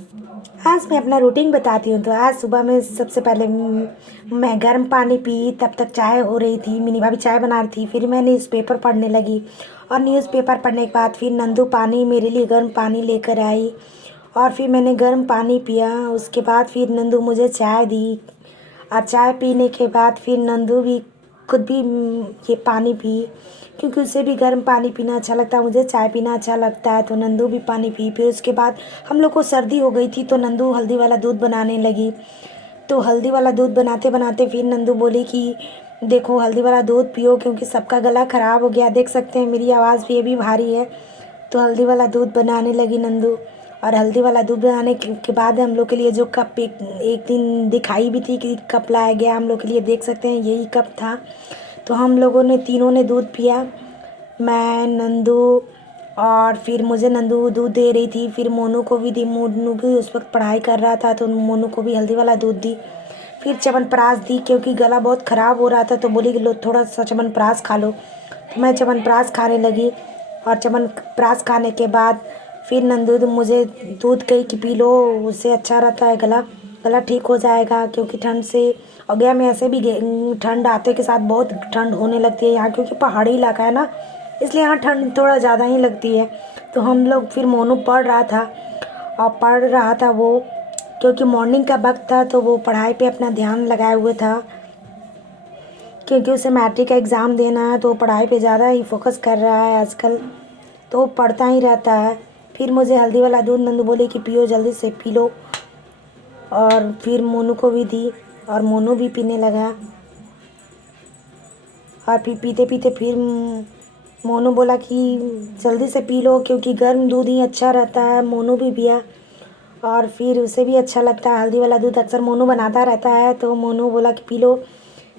आज मैं अपना रूटीन बताती हूँ। तो आज सुबह में सबसे पहले मैं गर्म पानी पी, तब तक चाय हो रही थी, मेरी भाभी चाय बना रही थी। फिर मैं न्यूज़पेपर पढ़ने लगी और न्यूज़पेपर पढ़ने के बाद फिर नंदू पानी मेरे लिए गर्म पानी लेकर आई और फिर मैंने गर्म पानी पिया। उसके बाद फिर नंदू मुझे चाय दी और चाय पीने के बाद फिर नंदू भी खुद भी ये पानी पी, क्योंकि उसे भी गर्म पानी पीना अच्छा लगता है, मुझे चाय पीना अच्छा लगता है, तो नंदू भी पानी पी। फिर उसके बाद हम लोग को सर्दी हो गई थी तो नंदू हल्दी वाला दूध बनाने लगी। तो हल्दी वाला दूध बनाते बनाते फिर नंदू बोली कि देखो हल्दी वाला दूध पियो, क्योंकि सबका गला ख़राब हो गया, देख सकते हैं मेरी आवाज़ भी अभी भारी है। तो हल्दी वाला दूध बनाने लगी नंदू। और हल्दी वाला दूध बनाने के बाद हम लोग के लिए जो कप एक दिन दिखाई भी थी कि कप लाया गया हम लोग के लिए, देख सकते हैं यही कप था। तो हम लोगों ने तीनों ने दूध पिया, मैं, नंदू और फिर मुझे नंदू दूध दे रही थी, फिर मोनू को भी दी। मोनू भी उस वक्त पढ़ाई कर रहा था तो मोनू को भी हल्दी वाला दूध दी। फिर च्यवनप्राश दी, क्योंकि गला बहुत ख़राब हो रहा था तो बोली कि लो थोड़ा सा च्यवनप्राश खा लो। तो मैं च्यवनप्राश खाने लगी और च्यवनप्राश खाने के बाद फिर नंदू मुझे दूध कही कि पी लो, उससे अच्छा रहता है गला, गला ठीक हो जाएगा, क्योंकि ठंड से। और गया में ऐसे भी ठंड आते के साथ बहुत ठंड होने लगती है यहाँ, क्योंकि पहाड़ी इलाका है ना, इसलिए यहाँ ठंड थोड़ा ज़्यादा ही लगती है। तो हम लोग फिर मोनू पढ़ रहा था और पढ़ रहा था वो, क्योंकि मॉर्निंग का वक्त था तो वो पढ़ाई पे अपना ध्यान लगाए हुए था, क्योंकि उसे मैट्रिक का एग्ज़ाम देना है तो पढ़ाई पे ज़्यादा ही फोकस कर रहा है आजकल, तो वो पढ़ता ही रहता है। फिर मुझे हल्दी वाला दूध नंदू बोले कि पियो, जल्दी से पी लो, और फिर मोनू को भी दी और मोनू भी पीने लगा। और फिर पीते पीते फिर मोनू बोला कि जल्दी से पी लो, क्योंकि गर्म दूध ही अच्छा रहता है। मोनू भी पिया और फिर उसे भी अच्छा लगता है, हल्दी वाला दूध अक्सर मोनू बनाता रहता है, तो मोनू बोला कि पी लो,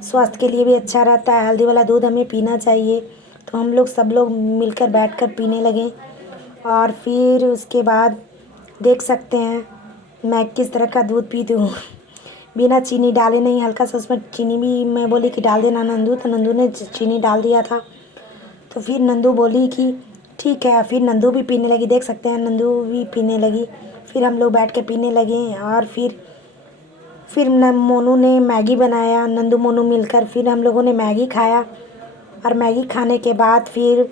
स्वास्थ्य के लिए भी अच्छा रहता है, हल्दी वाला दूध हमें पीना चाहिए। तो हम लोग सब लोग मिलकर बैठकर पीने लगे। और फिर उसके बाद देख सकते हैं मैं किस तरह का दूध पीती हूँ बिना चीनी डाले नहीं, हल्का सा उसमें चीनी भी मैं बोली कि डाल देना नंदू, तो नंदू ने चीनी डाल दिया था। तो फिर नंदू बोली कि ठीक है, फिर नंदू भी पीने लगी, देख सकते हैं नंदू भी पीने लगी। फिर हम लोग बैठ के पीने लगे और फिर मोनू ने मैगी बनाया, नंदू मोनू मिलकर फिर हम लोगों ने मैगी खाया। और मैगी खाने के बाद फिर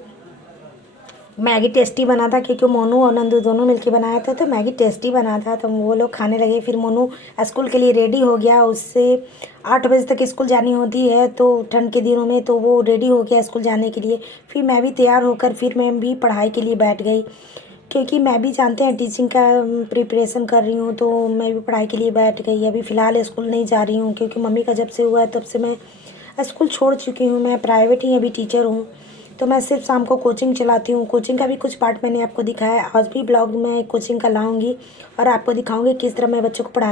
मैगी टेस्टी बना था, क्योंकि मोनू और नंदू दोनों मिलके बनाया था, तो मैगी टेस्टी बना था, तो वो लोग खाने लगे। फिर मोनू स्कूल के लिए रेडी हो गया, उससे 8 बजे तक स्कूल जानी होती है तो ठंड के दिनों में, तो वो रेडी हो गया स्कूल जाने के लिए। फिर मैं भी तैयार होकर फिर मैं भी पढ़ाई के लिए बैठ गई, क्योंकि मैं भी जानते हैं टीचिंग का प्रिपरेशन कर रही हूँ, तो मैं भी पढ़ाई के लिए बैठ गई। अभी फ़िलहाल स्कूल नहीं जा रही हूँ, क्योंकि मम्मी का जब से हुआ है तब से मैं स्कूल छोड़ चुकी हूँ, मैं प्राइवेट ही अभी टीचर हूँ। तो मैं सिर्फ शाम को कोचिंग चलाती हूँ, कोचिंग का भी कुछ पार्ट मैंने आपको दिखाया है। आज भी ब्लॉग में कोचिंग का लाऊंगी और आपको दिखाऊंगी किस तरह मैं बच्चों को पढ़ा